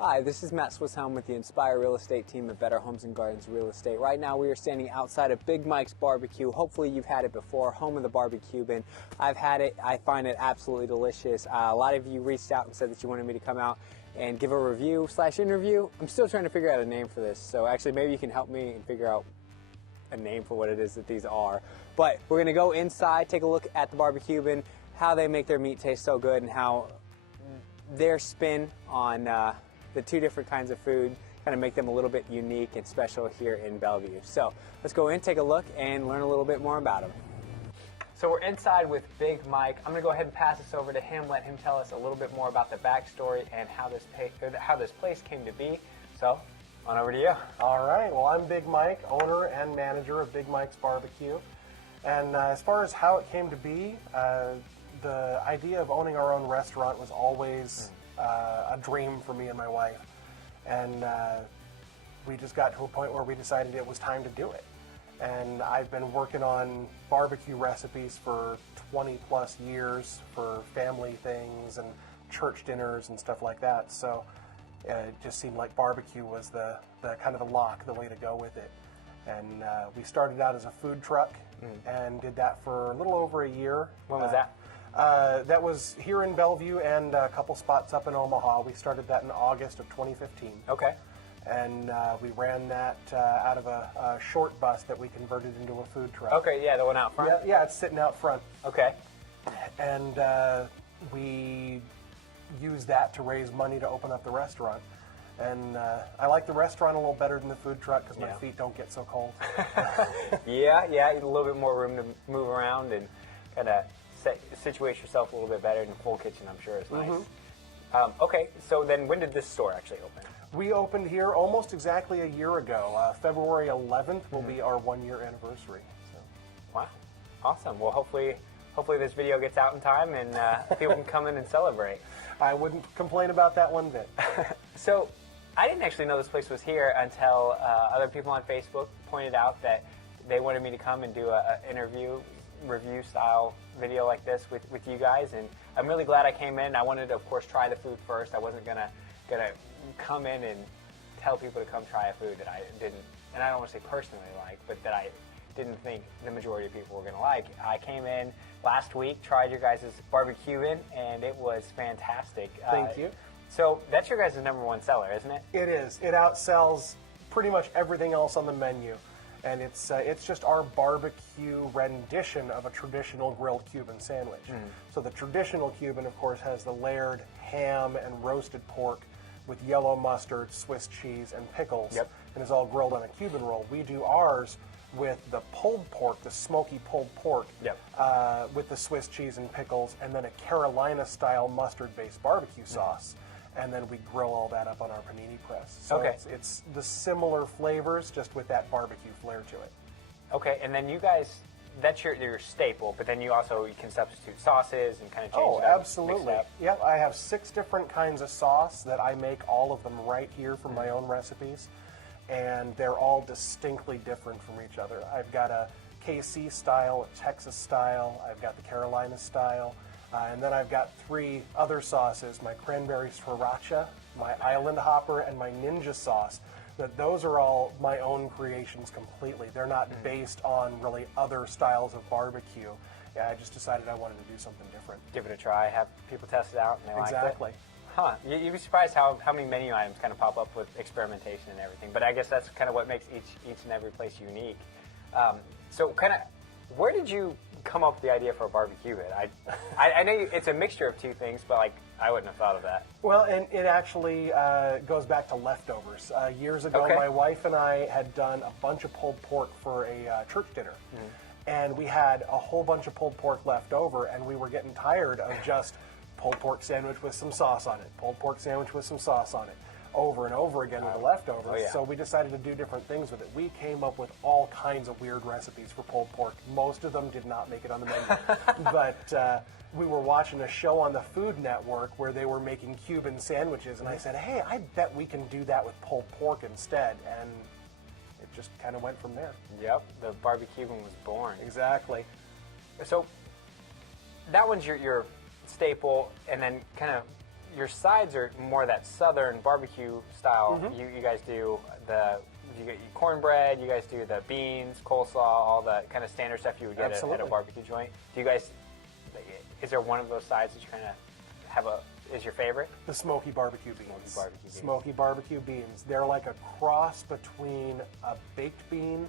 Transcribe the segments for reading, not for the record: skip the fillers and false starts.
Hi, this is Matt Swisshelm with the Inspire Real Estate team at Better Homes and Gardens Real Estate. Right now we are standing outside of Big Mike's Barbecue. Hopefully you've had it before, home of the barbecue bin. I've had it. I find it absolutely delicious. A lot of you reached out and said that you wanted me to come out and give a review/interview. I'm still trying to figure out a name for this, so actually maybe you can help me and figure out a name for what it is that these are. But we're going to go inside, take a look at the barbecue bin, how they make their meat taste so good, and how their spin on the two different kinds of food kind of make them a little bit unique and special here in Bellevue. So let's go in, take a look, and learn a little bit more about them. So we're inside with Big Mike. I'm going to go ahead and pass this over to him, let him tell us a little bit more about the backstory and how this place came to be. So on over to you. All right. Well, I'm Big Mike, owner and manager of Big Mike's Barbecue. And as far as how it came to be, the idea of owning our own restaurant was always a dream for me and my wife. And we just got to a point where we decided it was time to do it. And I've been working on barbecue recipes for 20 plus years for family things and church dinners and stuff like that. So it just seemed like barbecue was the kind of the lock, the way to go with it. And we started out as a food truck and did that for a little over a year. When was that? That was here in Bellevue and a couple spots up in Omaha. We started that in August of 2015. Okay. And we ran that out of a short bus that we converted into a food truck. Okay, yeah, the one out front? Yeah, it's sitting out front. Okay. And we used that to raise money to open up the restaurant. And I like the restaurant a little better than the food truck because my feet don't get so cold. Yeah, a little bit more room to move around and kind of situate yourself a little bit better. In a full kitchen, I'm sure, is nice. Okay, so then when did this store actually open? We opened here almost exactly a year ago. February 11th will be our 1-year anniversary. So. Wow, awesome. Well, hopefully this video gets out in time and people can come in and celebrate. I wouldn't complain about that one bit. So I didn't actually know this place was here until other people on Facebook pointed out that they wanted me to come and do an interview, review style video like this with you guys, and I'm really glad I came in. I wanted to, of course, try the food first. I wasn't gonna come in and tell people to come try a food that I didn't, and I don't want to say personally like, but that I didn't think the majority of people were gonna like. I came in last week, tried your guys' barbecue in, and it was fantastic. Thank you. So that's your guys' #1 seller, isn't it? It is. It outsells pretty much everything else on the menu. And it's just our barbecue rendition of a traditional grilled Cuban sandwich. So the traditional Cuban, of course, has the layered ham and roasted pork with yellow mustard, Swiss cheese, and pickles, and is all grilled on a Cuban roll. We do ours with the pulled pork, the smoky pulled pork, with the Swiss cheese and pickles, and then a Carolina-style mustard-based barbecue sauce. And then we grill all that up on our panini press. So it's the similar flavors, just with that barbecue flair to it. Okay, and then you guys, that's your staple, but then you can substitute sauces and kind of change it up. Oh, absolutely. Yeah, I have 6 different kinds of sauce that I make all of them right here from my own recipes. And they're all distinctly different from each other. I've got a KC style, a Texas style, I've got the Carolina style. And then I've got 3 other sauces, my cranberry sriracha, my island hopper, and my ninja sauce. Those are all my own creations completely. They're not based on really other styles of barbecue. Yeah, I just decided I wanted to do something different. Give it a try, have people test it out, and they Exactly. like it. Huh. You'd be surprised how many menu items kind of pop up with experimentation and everything. But I guess that's kind of what makes each and every place unique. So kind of, where did you come up with the idea for a barbecue pit? I know it's a mixture of 2 things, but like I wouldn't have thought of that. Well, and it actually goes back to leftovers. Years ago, my wife and I had done a bunch of pulled pork for a church dinner. And we had a whole bunch of pulled pork left over, and we were getting tired of just pulled pork sandwich with some sauce on it, pulled pork sandwich with some sauce on it, over and over again with the leftovers. So we decided to do different things with it. We came up with all kinds of weird recipes for pulled pork. Most of them did not make it on the menu. But we were watching a show on the Food Network where they were making Cuban sandwiches, and I said, hey, I bet we can do that with pulled pork instead. And it just kind of went from there. Yep, the barbecue was born. Exactly. So that one's your staple, and then kind of your sides are more that southern barbecue style. You guys do you get your cornbread, you guys do the beans, coleslaw, all the kind of standard stuff you would get at a barbecue joint. Do you guys, is there one of those sides that you kind of have is your favorite? The smoky barbecue beans. Smoky barbecue beans. They're like a cross between a baked bean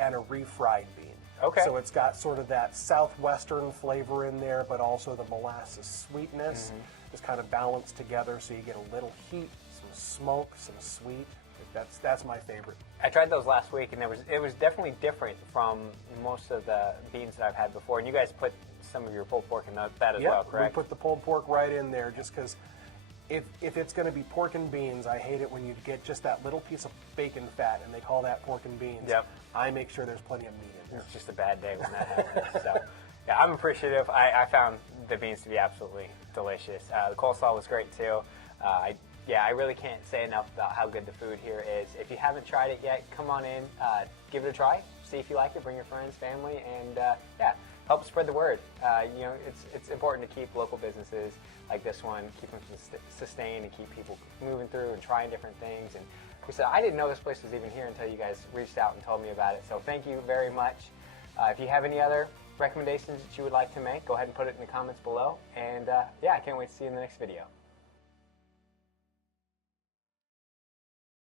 and a refried bean. Okay. So it's got sort of that southwestern flavor in there, but also the molasses sweetness is kind of balanced together, so you get a little heat, some smoke, some sweet. That's my favorite. I tried those last week, and it was definitely different from most of the beans that I've had before. And you guys put some of your pulled pork in that as well, correct? We put the pulled pork right in there just because if it's going to be pork and beans, I hate it when you get just that little piece of bacon fat, and they call that pork and beans. Yep. I make sure there's plenty of meat in there. It's just a bad day when that happens. So, yeah, I'm appreciative. I found the beans to be absolutely delicious. The coleslaw was great, too. I really can't say enough about how good the food here is. If you haven't tried it yet, come on in, give it a try, see if you like it, bring your friends, family, and help spread the word. It's important to keep local businesses like this one, keep them sustained and keep people moving through and trying different things. And like I said, I didn't know this place was even here until you guys reached out and told me about it. So thank you very much. If you have any other recommendations that you would like to make, go ahead and put it in the comments below. And I can't wait to see you in the next video.